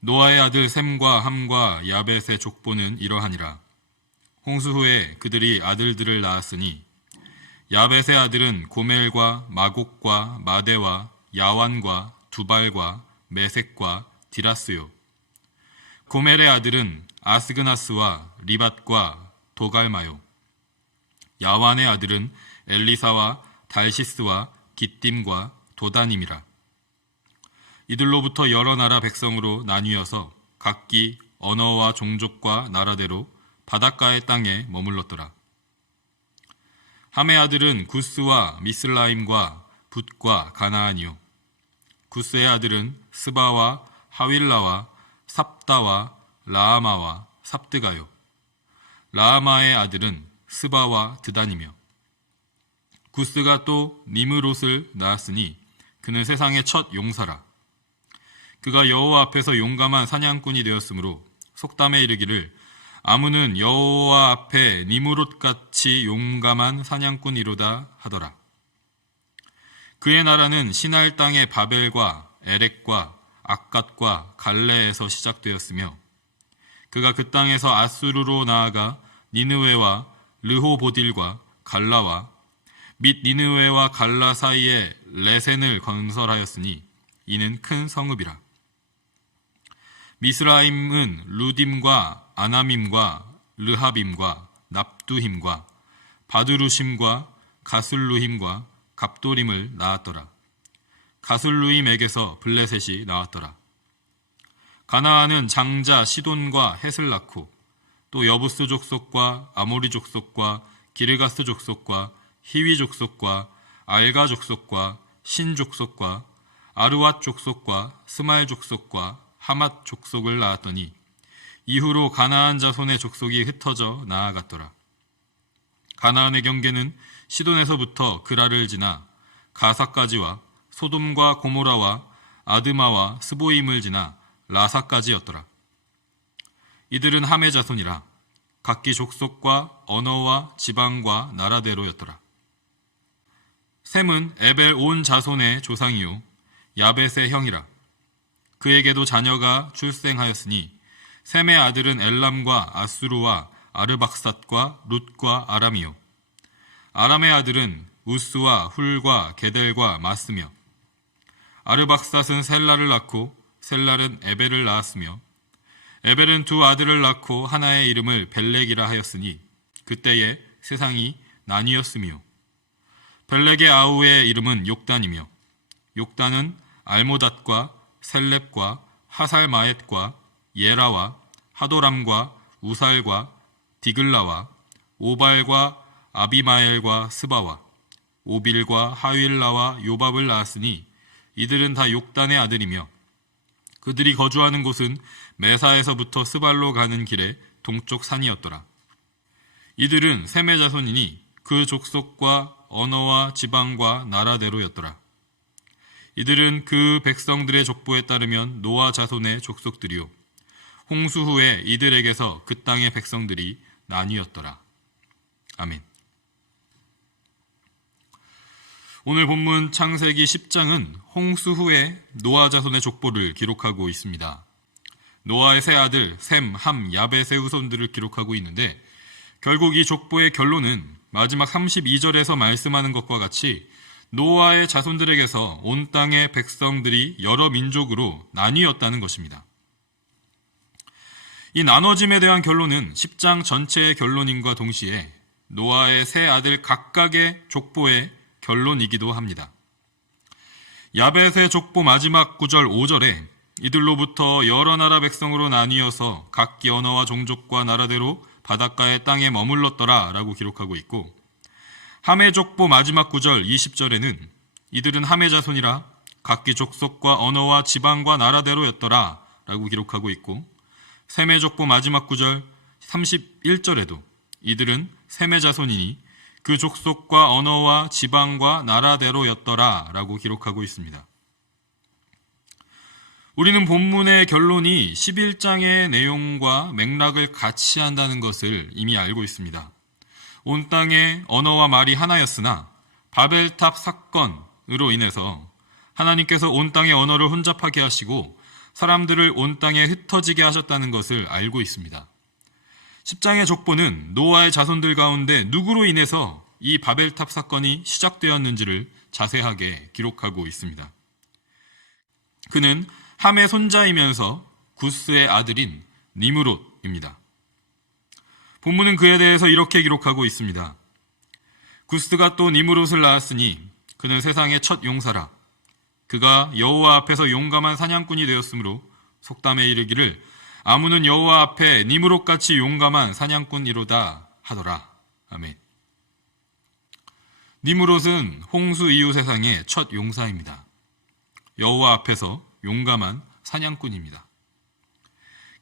노아의 아들 셈과 함과 야벳의 족보는 이러하니라. 홍수 후에 그들이 아들들을 낳았으니 야벳의 아들은 고멜과 마곡과 마대와 야완과 두발과 메색과 디라스요. 고멜의 아들은 아스그나스와 리밧과 도갈마요. 야완의 아들은 엘리사와 달시스와 깃딤과 도다님이라. 이들로부터 여러 나라 백성으로 나뉘어서 각기 언어와 종족과 나라대로 바닷가의 땅에 머물렀더라. 함의 아들은 구스와 미슬라임과 붓과 가나안이요. 구스의 아들은 스바와 하윌라와 삽다와 라아마와 삽드가요. 라아마의 아들은 스바와 드단이며. 구스가 또 니므롯을 낳았으니 그는 세상의 첫 용사라. 그가 여호와 앞에서 용감한 사냥꾼이 되었으므로 속담에 이르기를 아무는 여호와 앞에 니므롯같이 용감한 사냥꾼이로다 하더라. 그의 나라는 시날 땅의 바벨과 에렉과 악갓과 갈레에서 시작되었으며 그가 그 땅에서 아수르로 나아가 니느웨와 르호보딜과 갈라와 및 니느웨와 갈라 사이에 레센을 건설하였으니 이는 큰 성읍이라. 미스라임은 루딤과 아나밈과 르하빔과 납두힘과 바두루심과 가술루힘과 갑도림을 낳았더라. 가술루임에게서 블레셋이 나왔더라. 가나안은 장자 시돈과 헷을 낳고 또 여부스 족속과 아모리 족속과 기르가스 족속과 히위 족속과 알가 족속과 신 족속과 아르왓 족속과 스말 족속과 하맛 족속을 낳았더니 이후로 가나안 자손의 족속이 흩어져 나아갔더라. 가나안의 경계는 시돈에서부터 그라를 지나 가사까지와 소돔과 고모라와 아드마와 스보임을 지나 라사까지였더라. 이들은 함의 자손이라 각기 족속과 언어와 지방과 나라대로였더라. 셈은 에벨 온 자손의 조상이요 야벳의 형이라. 그에게도 자녀가 출생하였으니 셈의 아들은 엘람과 아수르와 아르박삿과 룻과 아람이요. 아람의 아들은 우스와 훌과 게델과 마스며 아르박삿은 셀라를 낳고 셀랄은 에벨을 낳았으며 에벨은 두 아들을 낳고 하나의 이름을 벨렉이라 하였으니 그때에 세상이 나뉘었으며 벨렉의 아우의 이름은 욕단이며 욕단은 알모닷과 셀렙과 하살마엣과 예라와 하도람과 우살과 디글라와 오발과 아비마엘과 스바와 오빌과 하윌라와 요밥을 낳았으니 이들은 다 욕단의 아들이며 그들이 거주하는 곳은 메사에서부터 스발로 가는 길의 동쪽 산이었더라. 이들은 셈의 자손이니 그 족속과 언어와 지방과 나라대로였더라. 이들은 그 백성들의 족보에 따르면 노아 자손의 족속들이요 홍수 후에 이들에게서 그 땅의 백성들이 나뉘었더라. 아멘. 오늘 본문 창세기 10장은 홍수 후에 노아 자손의 족보를 기록하고 있습니다. 노아의 세 아들 셈, 함, 야벳의 후손들을 기록하고 있는데 결국 이 족보의 결론은 마지막 32절에서 말씀하는 것과 같이 노아의 자손들에게서 온 땅의 백성들이 여러 민족으로 나뉘었다는 것입니다. 이 나눠짐에 대한 결론은 10장 전체의 결론임과 동시에 노아의 세 아들 각각의 족보의 결론이기도 합니다. 야벳의 족보 마지막 9절 5절에 이들로부터 여러 나라 백성으로 나뉘어서 각기 언어와 종족과 나라대로 바닷가의 땅에 머물렀더라 라고 기록하고 있고 함의 족보 마지막 9절 20절에는 이들은 함의 자손이라 각기 족속과 언어와 지방과 나라대로였더라 라고 기록하고 있고 셈의 족보 마지막 9절 31절에도 이들은 셈의 자손이니 그 족속과 언어와 지방과 나라대로였더라 라고 기록하고 있습니다. 우리는 본문의 결론이 11장의 내용과 맥락을 같이 한다는 것을 이미 알고 있습니다. 온 땅의 언어와 말이 하나였으나 바벨탑 사건으로 인해서 하나님께서 온 땅의 언어를 혼잡하게 하시고 사람들을 온 땅에 흩어지게 하셨다는 것을 알고 있습니다. 10장의 족보는 노아의 자손들 가운데 누구로 인해서 이 바벨탑 사건이 시작되었는지를 자세하게 기록하고 있습니다. 그는 함의 손자이면서 구스의 아들인 니므롯입니다. 본문은 그에 대해서 이렇게 기록하고 있습니다. 구스가 또 니므롯을 낳았으니 그는 세상의 첫 용사라. 그가 여호와 앞에서 용감한 사냥꾼이 되었으므로 속담에 이르기를 아무는 여호와 앞에 니므롯같이 용감한 사냥꾼이로다 하더라. 아멘. 니므롯은 홍수 이후 세상의 첫 용사입니다. 여호와 앞에서 용감한 사냥꾼입니다.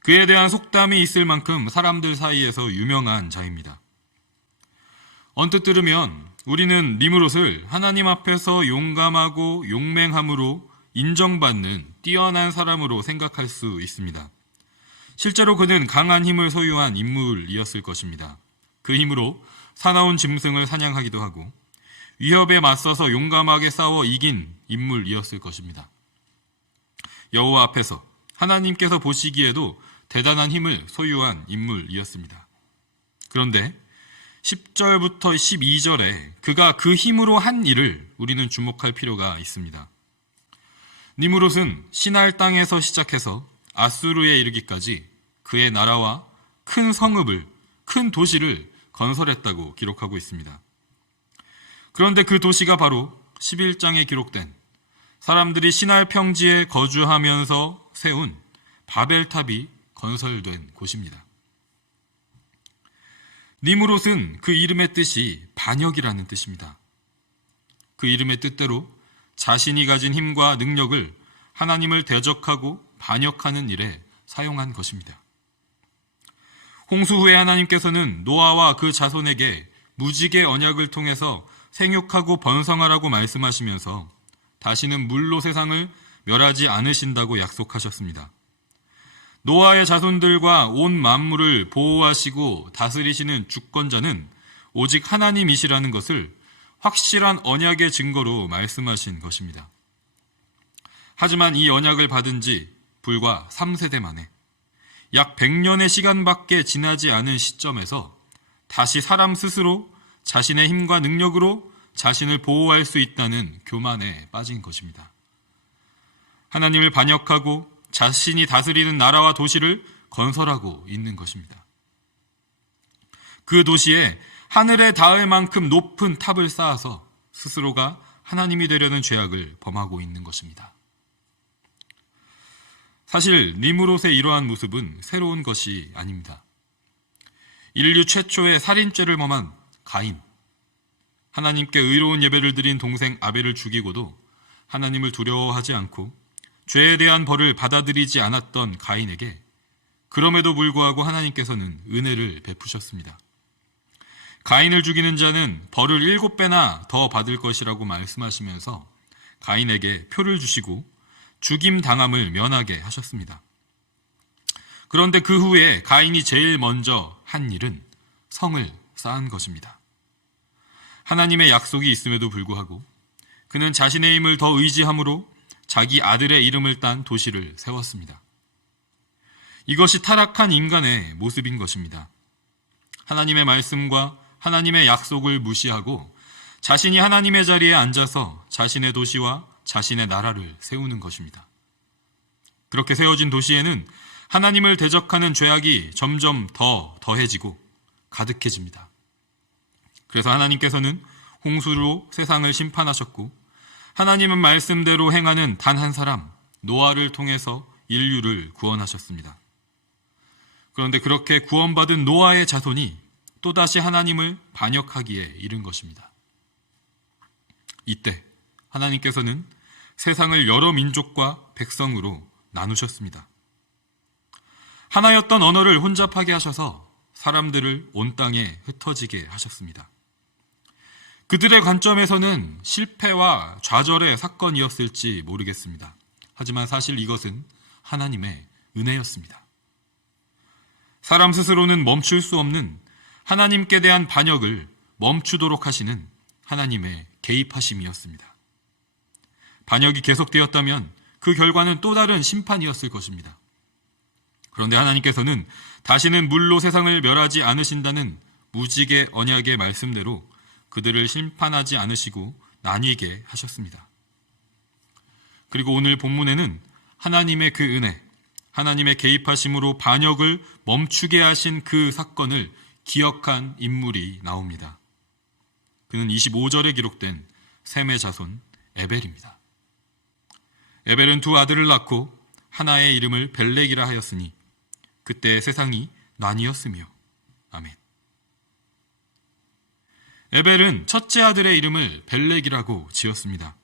그에 대한 속담이 있을 만큼 사람들 사이에서 유명한 자입니다. 언뜻 들으면 우리는 니므롯을 하나님 앞에서 용감하고 용맹함으로 인정받는 뛰어난 사람으로 생각할 수 있습니다. 실제로 그는 강한 힘을 소유한 인물이었을 것입니다. 그 힘으로 사나운 짐승을 사냥하기도 하고 위협에 맞서서 용감하게 싸워 이긴 인물이었을 것입니다. 여호와 앞에서 하나님께서 보시기에도 대단한 힘을 소유한 인물이었습니다. 그런데 10절부터 12절에 그가 그 힘으로 한 일을 우리는 주목할 필요가 있습니다. 니므롯은 시날 땅에서 시작해서 아수르에 이르기까지 그의 나라와 큰 성읍을, 큰 도시를 건설했다고 기록하고 있습니다. 그런데 그 도시가 바로 11장에 기록된 사람들이 시날 평지에 거주하면서 세운 바벨탑이 건설된 곳입니다. 니므롯은 그 이름의 뜻이 반역이라는 뜻입니다. 그 이름의 뜻대로 자신이 가진 힘과 능력을 하나님을 대적하고 반역하는 일에 사용한 것입니다. 홍수 후에 하나님께서는 노아와 그 자손에게 무지개 언약을 통해서 생육하고 번성하라고 말씀하시면서 다시는 물로 세상을 멸하지 않으신다고 약속하셨습니다. 노아의 자손들과 온 만물을 보호하시고 다스리시는 주권자는 오직 하나님이시라는 것을 확실한 언약의 증거로 말씀하신 것입니다. 하지만 이 언약을 받은 지 불과 3세대 만에 약 100년의 시간밖에 지나지 않은 시점에서 다시 사람 스스로 자신의 힘과 능력으로 자신을 보호할 수 있다는 교만에 빠진 것입니다. 하나님을 반역하고 자신이 다스리는 나라와 도시를 건설하고 있는 것입니다. 그 도시에 하늘에 닿을 만큼 높은 탑을 쌓아서 스스로가 하나님이 되려는 죄악을 범하고 있는 것입니다. 사실 니므롯의 이러한 모습은 새로운 것이 아닙니다. 인류 최초의 살인죄를 범한 가인, 하나님께 의로운 예배를 드린 동생 아벨을 죽이고도 하나님을 두려워하지 않고 죄에 대한 벌을 받아들이지 않았던 가인에게 그럼에도 불구하고 하나님께서는 은혜를 베푸셨습니다. 가인을 죽이는 자는 벌을 7배나 더 받을 것이라고 말씀하시면서 가인에게 표를 주시고 죽임 당함을 면하게 하셨습니다. 그런데 그 후에 가인이 제일 먼저 한 일은 성을 쌓은 것입니다. 하나님의 약속이 있음에도 불구하고 그는 자신의 힘을 더 의지함으로 자기 아들의 이름을 딴 도시를 세웠습니다. 이것이 타락한 인간의 모습인 것입니다. 하나님의 말씀과 하나님의 약속을 무시하고 자신이 하나님의 자리에 앉아서 자신의 도시와 자신의 나라를 세우는 것입니다. 그렇게 세워진 도시에는 하나님을 대적하는 죄악이 점점 더 더해지고 가득해집니다. 그래서 하나님께서는 홍수로 세상을 심판하셨고 하나님은 말씀대로 행하는 단 한 사람, 노아를 통해서 인류를 구원하셨습니다. 그런데 그렇게 구원받은 노아의 자손이 또다시 하나님을 반역하기에 이른 것입니다. 이때 하나님께서는 세상을 여러 민족과 백성으로 나누셨습니다. 하나였던 언어를 혼잡하게 하셔서 사람들을 온 땅에 흩어지게 하셨습니다. 그들의 관점에서는 실패와 좌절의 사건이었을지 모르겠습니다. 하지만 사실 이것은 하나님의 은혜였습니다. 사람 스스로는 멈출 수 없는 하나님께 대한 반역을 멈추도록 하시는 하나님의 개입하심이었습니다. 반역이 계속되었다면 그 결과는 또 다른 심판이었을 것입니다. 그런데 하나님께서는 다시는 물로 세상을 멸하지 않으신다는 무지개 언약의 말씀대로 그들을 심판하지 않으시고 나뉘게 하셨습니다. 그리고 오늘 본문에는 하나님의 그 은혜, 하나님의 개입하심으로 반역을 멈추게 하신 그 사건을 기억한 인물이 나옵니다. 그는 25절에 기록된 셈의 자손 에벨입니다. 에벨은 두 아들을 낳고 하나의 이름을 벨렉이라 하였으니 그때 세상이 나뉘었으며. 아멘. 에벨은 첫째 아들의 이름을 벨렉이라고 지었습니다.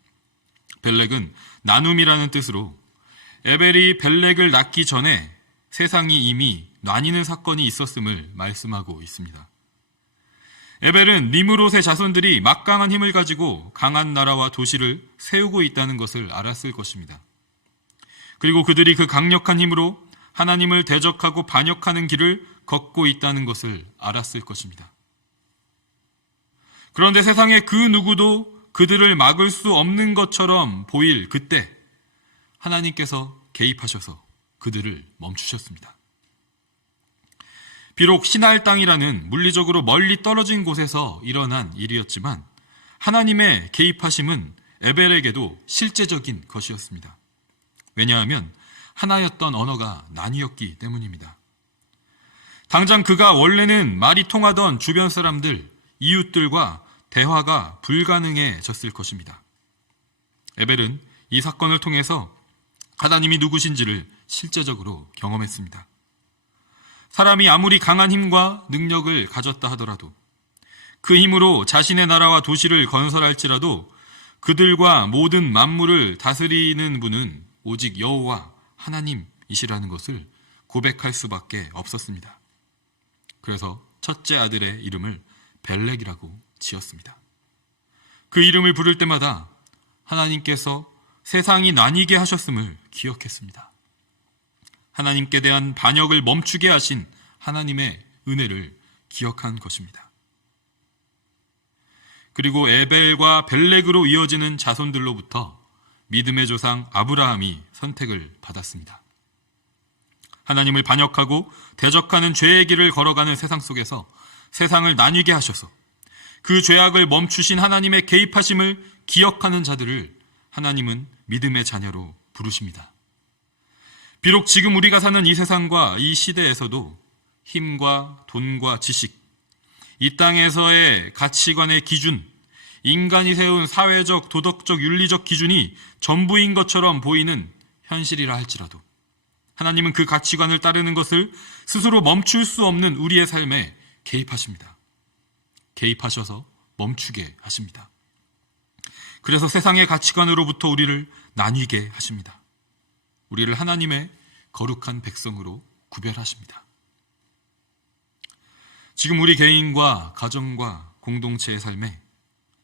벨렉은 나눔이라는 뜻으로 에벨이 벨렉을 낳기 전에 세상이 이미 나뉘는 사건이 있었음을 말씀하고 있습니다. 에벨은 니므롯의 자손들이 막강한 힘을 가지고 강한 나라와 도시를 세우고 있다는 것을 알았을 것입니다. 그리고 그들이 그 강력한 힘으로 하나님을 대적하고 반역하는 길을 걷고 있다는 것을 알았을 것입니다. 그런데 세상의 그 누구도 그들을 막을 수 없는 것처럼 보일 그때 하나님께서 개입하셔서 그들을 멈추셨습니다. 비록 시날 땅이라는 물리적으로 멀리 떨어진 곳에서 일어난 일이었지만 하나님의 개입하심은 에벨에게도 실제적인 것이었습니다. 왜냐하면 하나였던 언어가 나뉘었기 때문입니다. 당장 그가 원래는 말이 통하던 주변 사람들, 이웃들과 대화가 불가능해졌을 것입니다. 에벨은 이 사건을 통해서 하나님이 누구신지를 실제적으로 경험했습니다. 사람이 아무리 강한 힘과 능력을 가졌다 하더라도 그 힘으로 자신의 나라와 도시를 건설할지라도 그들과 모든 만물을 다스리는 분은 오직 여호와 하나님이시라는 것을 고백할 수밖에 없었습니다. 그래서 첫째 아들의 이름을 벨렉이라고 지었습니다. 그 이름을 부를 때마다 하나님께서 세상이 나뉘게 하셨음을 기억했습니다. 하나님께 대한 반역을 멈추게 하신 하나님의 은혜를 기억한 것입니다. 그리고 에벨과 벨렉으로 이어지는 자손들로부터 믿음의 조상 아브라함이 선택을 받았습니다. 하나님을 반역하고 대적하는 죄의 길을 걸어가는 세상 속에서 세상을 나뉘게 하셔서 그 죄악을 멈추신 하나님의 개입하심을 기억하는 자들을 하나님은 믿음의 자녀로 부르십니다. 비록 지금 우리가 사는 이 세상과 이 시대에서도 힘과 돈과 지식, 이 땅에서의 가치관의 기준, 인간이 세운 사회적, 도덕적, 윤리적 기준이 전부인 것처럼 보이는 현실이라 할지라도 하나님은 그 가치관을 따르는 것을 스스로 멈출 수 없는 우리의 삶에 개입하십니다. 개입하셔서 멈추게 하십니다. 그래서 세상의 가치관으로부터 우리를 나뉘게 하십니다. 우리를 하나님의 거룩한 백성으로 구별하십니다. 지금 우리 개인과 가정과 공동체의 삶에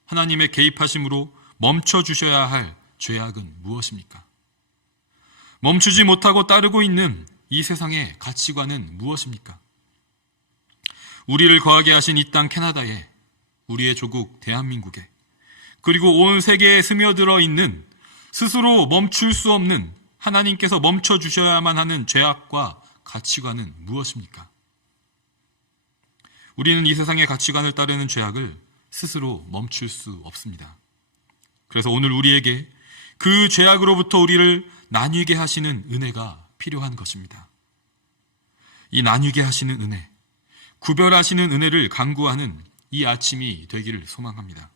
하나님의 개입하심으로 멈춰주셔야 할 죄악은 무엇입니까? 멈추지 못하고 따르고 있는 이 세상의 가치관은 무엇입니까? 우리를 거하게 하신 이 땅 캐나다에, 우리의 조국 대한민국에, 그리고 온 세계에 스며들어 있는 스스로 멈출 수 없는 하나님께서 멈춰주셔야만 하는 죄악과 가치관은 무엇입니까? 우리는 이 세상의 가치관을 따르는 죄악을 스스로 멈출 수 없습니다. 그래서 오늘 우리에게 그 죄악으로부터 우리를 나뉘게 하시는 은혜가 필요한 것입니다. 이 나뉘게 하시는 은혜, 구별하시는 은혜를 간구하는 이 아침이 되기를 소망합니다.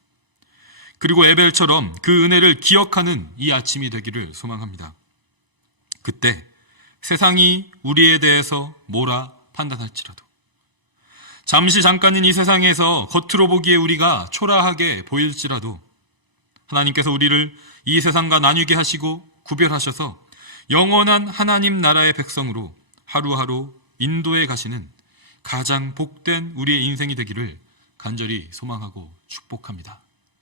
그리고 에벨처럼 그 은혜를 기억하는 이 아침이 되기를 소망합니다. 그때 세상이 우리에 대해서 뭐라 판단할지라도, 잠시 잠깐인 이 세상에서 겉으로 보기에 우리가 초라하게 보일지라도 하나님께서 우리를 이 세상과 나뉘게 하시고 구별하셔서 영원한 하나님 나라의 백성으로 하루하루 인도해 가시는 가장 복된 우리의 인생이 되기를 간절히 소망하고 축복합니다.